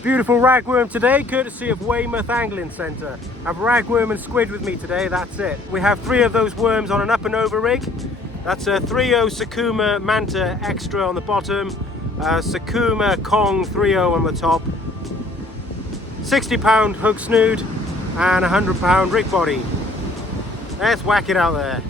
Beautiful ragworm today, courtesy of Weymouth Angling Centre. I have ragworm and squid with me today, that's it. We have 3 of those worms on an up and over rig. That's a 3.0 Sakuma Manta Extra on the bottom, Sakuma Kong 3.0 on the top, 60-pound hook snood and 100-pound rig body. Let's whack it out there.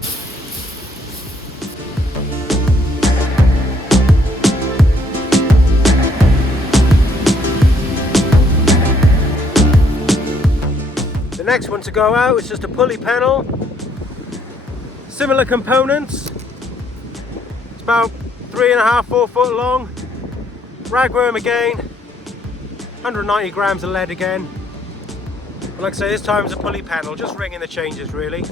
The next one to go out is just a pulley panel. Similar components. It's about 3.5–4 foot long. Ragworm again. 190 grams of lead again. But like I say, this time it's a pulley panel, just ringing the changes really.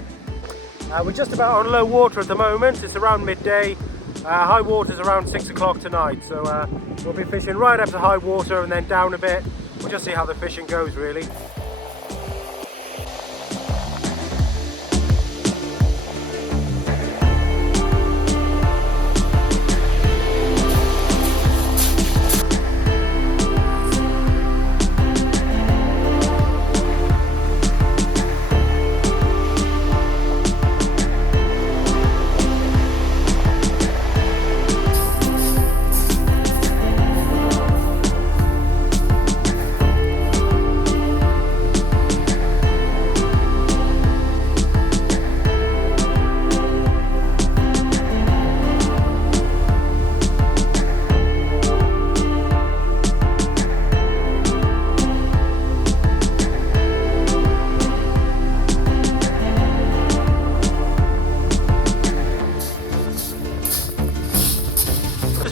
We're just about on low water at the moment. It's around midday. High water is around 6 o'clock tonight. So we'll be fishing right up to high water and then down a bit. We'll just see how the fishing goes really.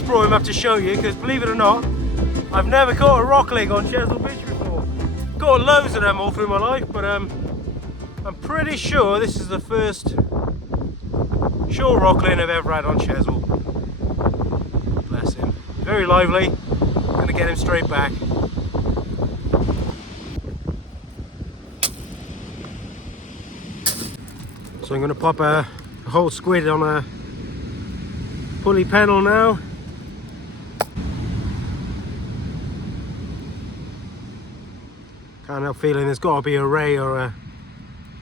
Brought him up to show you because believe it or not, I've never caught a rockling on Chesil Beach before. Caught loads of them all through my life, but I'm pretty sure this is the first shore rockling I've ever had on Chesil. Bless him. Very lively. Gonna get him straight back. So I'm gonna pop a whole squid on a pulley panel now. Can't help feeling there's got to be a ray or a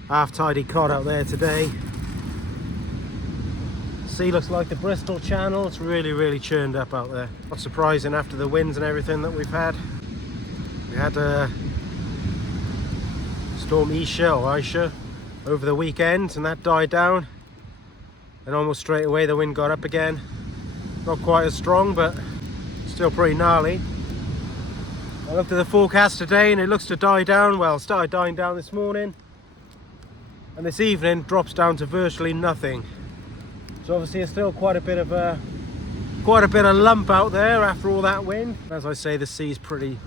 half-tidy cod out there today. Sea looks like the Bristol Channel. It's really churned up out there. Not surprising after the winds and everything that we've had. We had Storm Isha over the weekend and that died down. And almost straight away the wind got up again. Not quite as strong, but still pretty gnarly. I looked at the forecast today and it looks to die down. Well, it started dying down this morning. And this evening drops down to virtually nothing. So obviously there's still quite a bit of lump out there after all that wind. As I say, the sea's pretty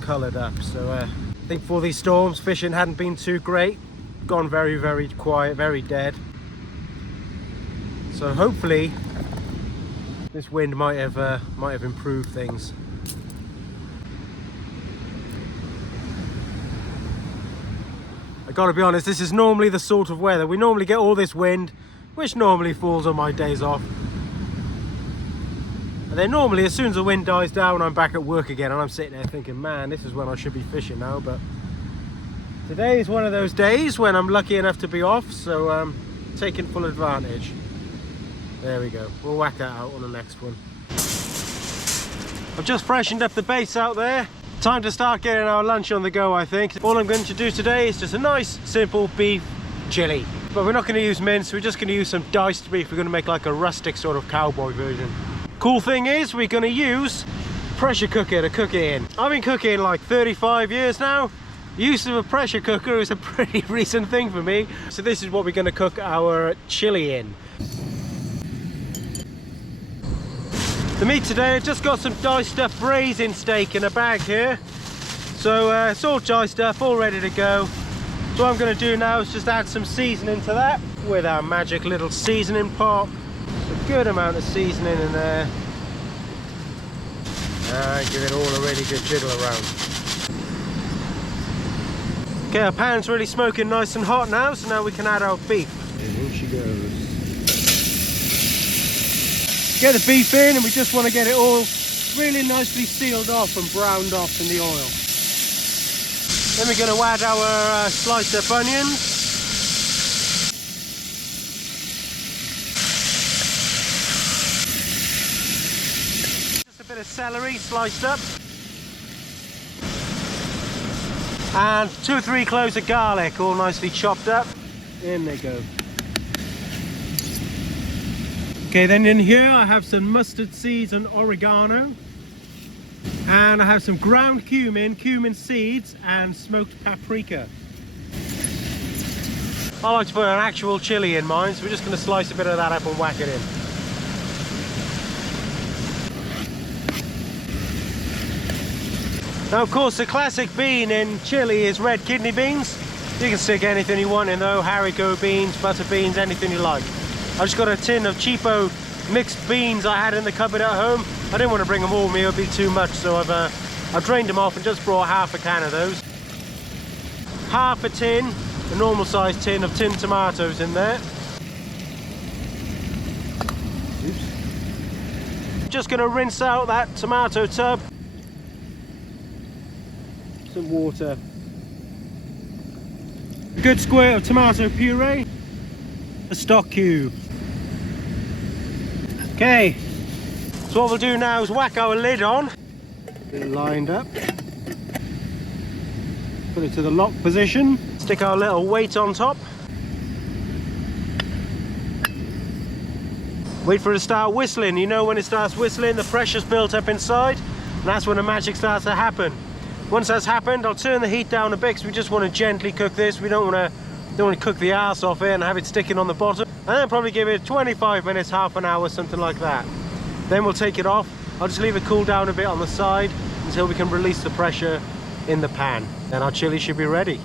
coloured up. So I think for these storms, fishing hadn't been too great. Gone very quiet, very dead. So hopefully this wind might have improved things. I gotta be honest, this is normally the sort of weather. We normally get all this wind, which normally falls on my days off. And then normally, as soon as the wind dies down, I'm back at work again and I'm sitting there thinking, man, this is when I should be fishing now. But today is one of those days when I'm lucky enough to be off, so I'm taking full advantage. There we go. We'll whack that out on the next one. I've just freshened up the base out there. Time to start getting our lunch on the go, I think. All I'm going to do today is just a nice, simple beef chili. But we're not going to use mince, we're just going to use some diced beef. We're going to make like a rustic sort of cowboy version. Cool thing is, we're going to use pressure cooker to cook it in. I've been cooking like 35 years now. The use of a pressure cooker is a pretty recent thing for me. So this is what we're going to cook our chili in. The meat today, I've just got some diced up braising steak in a bag here. So it's all diced up, all ready to go. So what I'm going to do now is just add some seasoning to that with our magic little seasoning pot. A good amount of seasoning in there. And give it all a really good jiggle around. Okay, our pan's really smoking nice and hot now, so now we can add our beef. And in she goes. Get the beef in, and we just want to get it all really nicely sealed off and browned off in the oil. Then we're going to add our sliced up onions. Just a bit of celery sliced up. And 2 or 3 cloves of garlic, all nicely chopped up. In they go. Okay, then in here I have some mustard seeds and oregano. And I have some ground cumin seeds and smoked paprika. I like to put an actual chili in mine, so we're just going to slice a bit of that up and whack it in. Now of course the classic bean in chili is red kidney beans. You can stick anything you want in though, haricot beans, butter beans, anything you like. I just got a tin of cheapo mixed beans I had in the cupboard at home. I didn't want to bring them all with me, it would be too much, so I've drained them off and just brought half a can of those. Half a tin, a normal size tin of tinned tomatoes in there. Oops. Just going to rinse out that tomato tub. Some water. A good squirt of tomato puree. A stock cube. Okay, so what we'll do now is whack our lid on. Get it lined up. Put it to the lock position. Stick our little weight on top. Wait for it to start whistling. You know when it starts whistling, the pressure's built up inside, and that's when the magic starts to happen. Once that's happened, I'll turn the heat down a bit because we just want to gently cook this. We don't want to cook the arse off it and have it sticking on the bottom. And then probably give it 25 minutes, half an hour, something like that. Then we'll take it off. I'll just leave it cool down a bit on the side until we can release the pressure in the pan. Then our chili should be ready.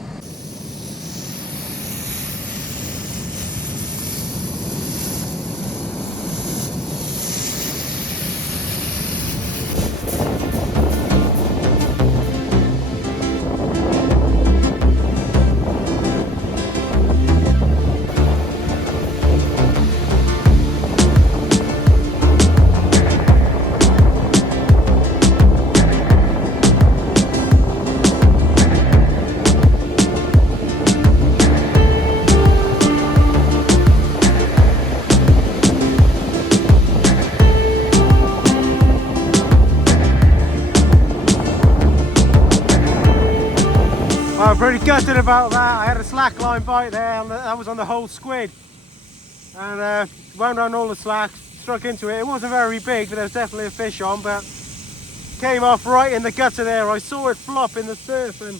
I'm pretty gutted about that. I had a slack line bite there, and that was on the whole squid. And wound on all the slack, struck into it. It wasn't very big, but there was definitely a fish on, but came off right in the gutter there. I saw it flop in the surf, and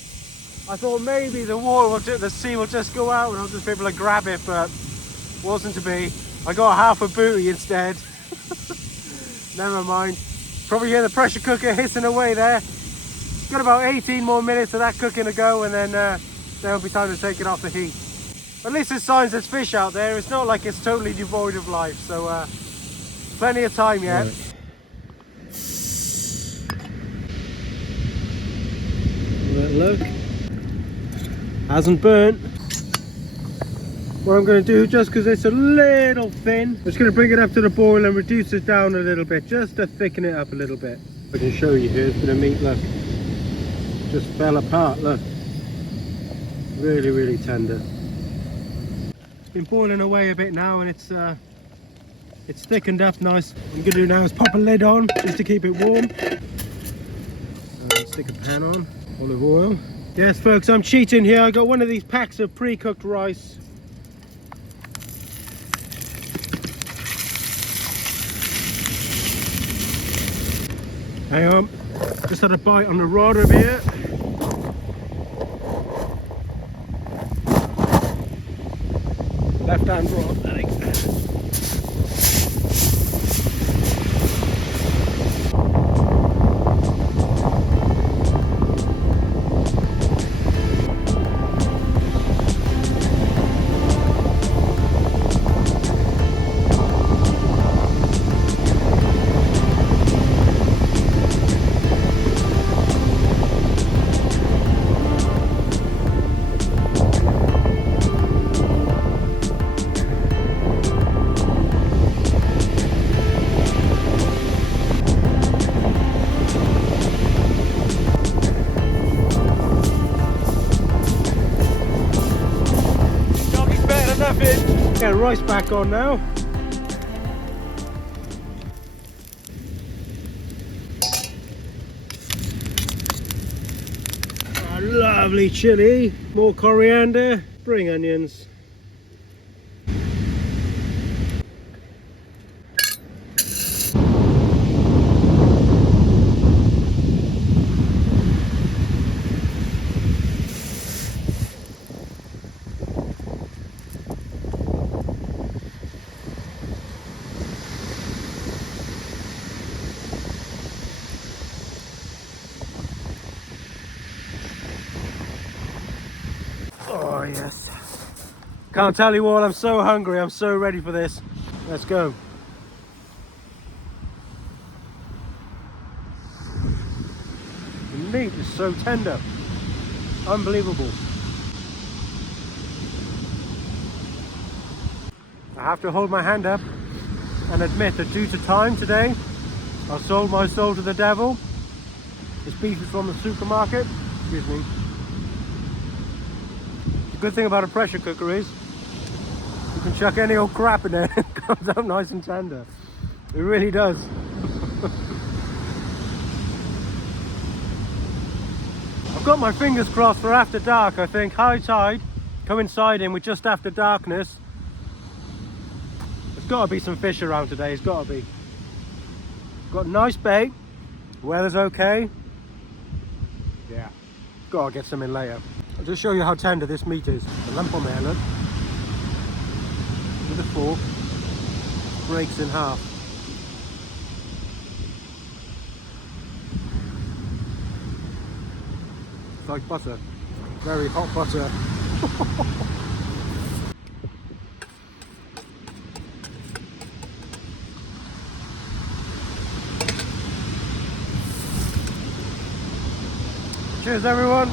I thought maybe the sea will just go out and I'll just be able to grab it, but wasn't to be. I got half a booty instead. Never mind. Probably hear the pressure cooker hissing away there. Got about 18 more minutes of that cooking to go, and then there'll be time to take it off the heat. At least there's signs there's fish out there. It's not like it's totally devoid of life, so plenty of time yet. Right. Look, hasn't burnt. What I'm going to do, just because it's a little thin, I'm just going to bring it up to the boil and reduce it down a little bit, just to thicken it up a little bit. I can show you here, it's a bit of meat, look. Just fell apart, look. Really, really tender. It's been boiling away a bit now, and it's thickened up nice. What I'm going to do now is pop a lid on, just to keep it warm. Stick a pan on, olive oil. Yes folks, I'm cheating here. I got one of these packs of pre-cooked rice. Hang on, just had a bite on the rod over here. Left hand rod, I think. rice back on now. Oh, lovely chilli, more coriander, spring onions. Oh yes. Can't tell you all, I'm so hungry, I'm so ready for this. Let's go. The meat is so tender. Unbelievable. I have to hold my hand up and admit that due to time today, I sold my soul to the devil. This beef is from the supermarket. Excuse me. The good thing about a pressure cooker is you can chuck any old crap in there and it comes out nice and tender. It really does. I've got my fingers crossed for after dark. I think high tide coinciding with just after darkness. There's got to be some fish around today. It's got to be. Got nice bait. Weather's okay. Yeah. Gotta get some in later. I'll just show you how tender this meat is. The lump on there, look. With a fork, breaks in half. It's like butter. Very hot butter. Cheers everyone.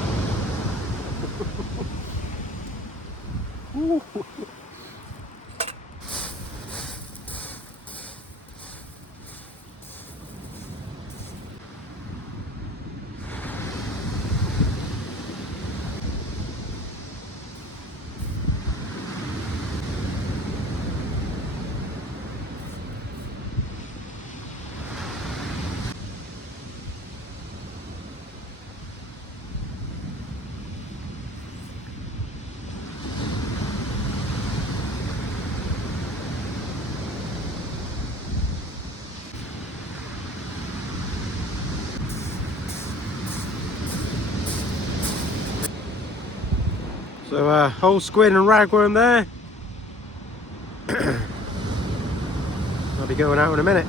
So whole squid and ragworm there. I'll be going out in a minute.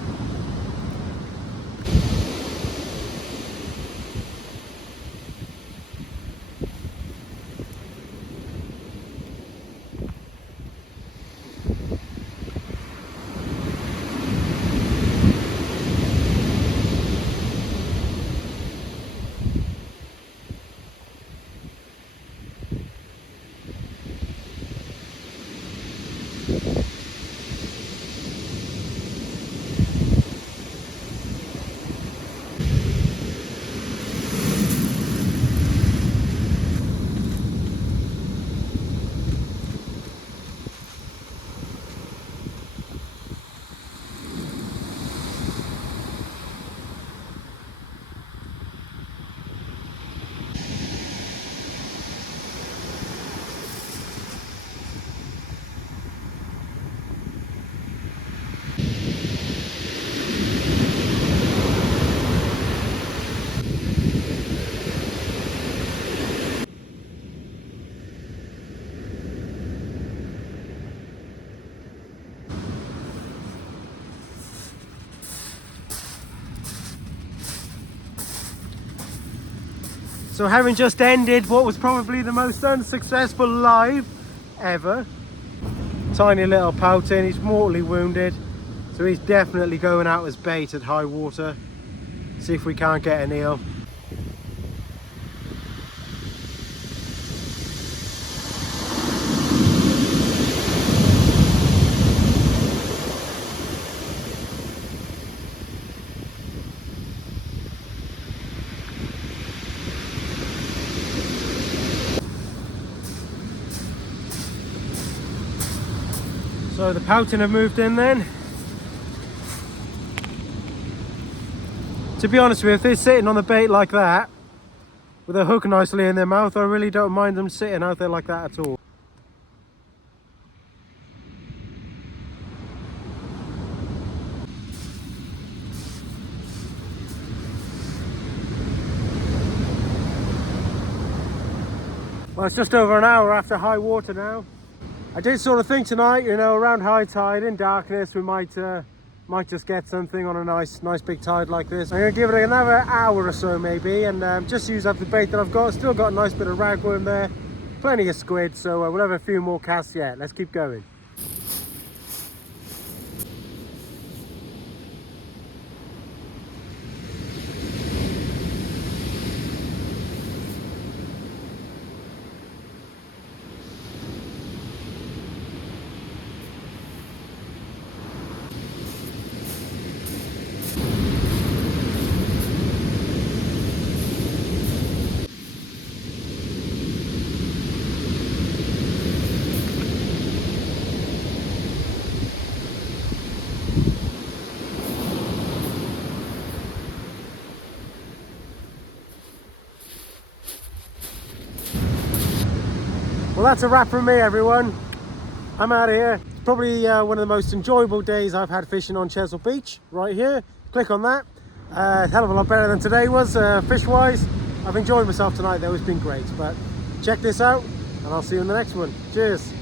So having just ended what was probably the most unsuccessful live ever. Tiny little pouting, he's mortally wounded. So he's definitely going out as bait at high water. See if we can't get an eel. So the pouting have moved in then. To be honest with you, if they're sitting on the bait like that, with a hook nicely in their mouth, I really don't mind them sitting out there like that at all. Well, it's just over an hour after high water now. I did sort of think tonight, you know, around high tide in darkness, we might just get something on a nice big tide like this. I'm going to give it another hour or so maybe, and just use up the bait that I've got. Still got a nice bit of ragworm there, plenty of squid, so we'll have a few more casts yet. Let's keep going. Well, that's a wrap from me, everyone. I'm out of here. It's probably one of the most enjoyable days I've had fishing on Chesil Beach, right here. Click on that. Hell of a lot better than today was, fish-wise. I've enjoyed myself tonight though, it's been great. But check this out, and I'll see you in the next one. Cheers.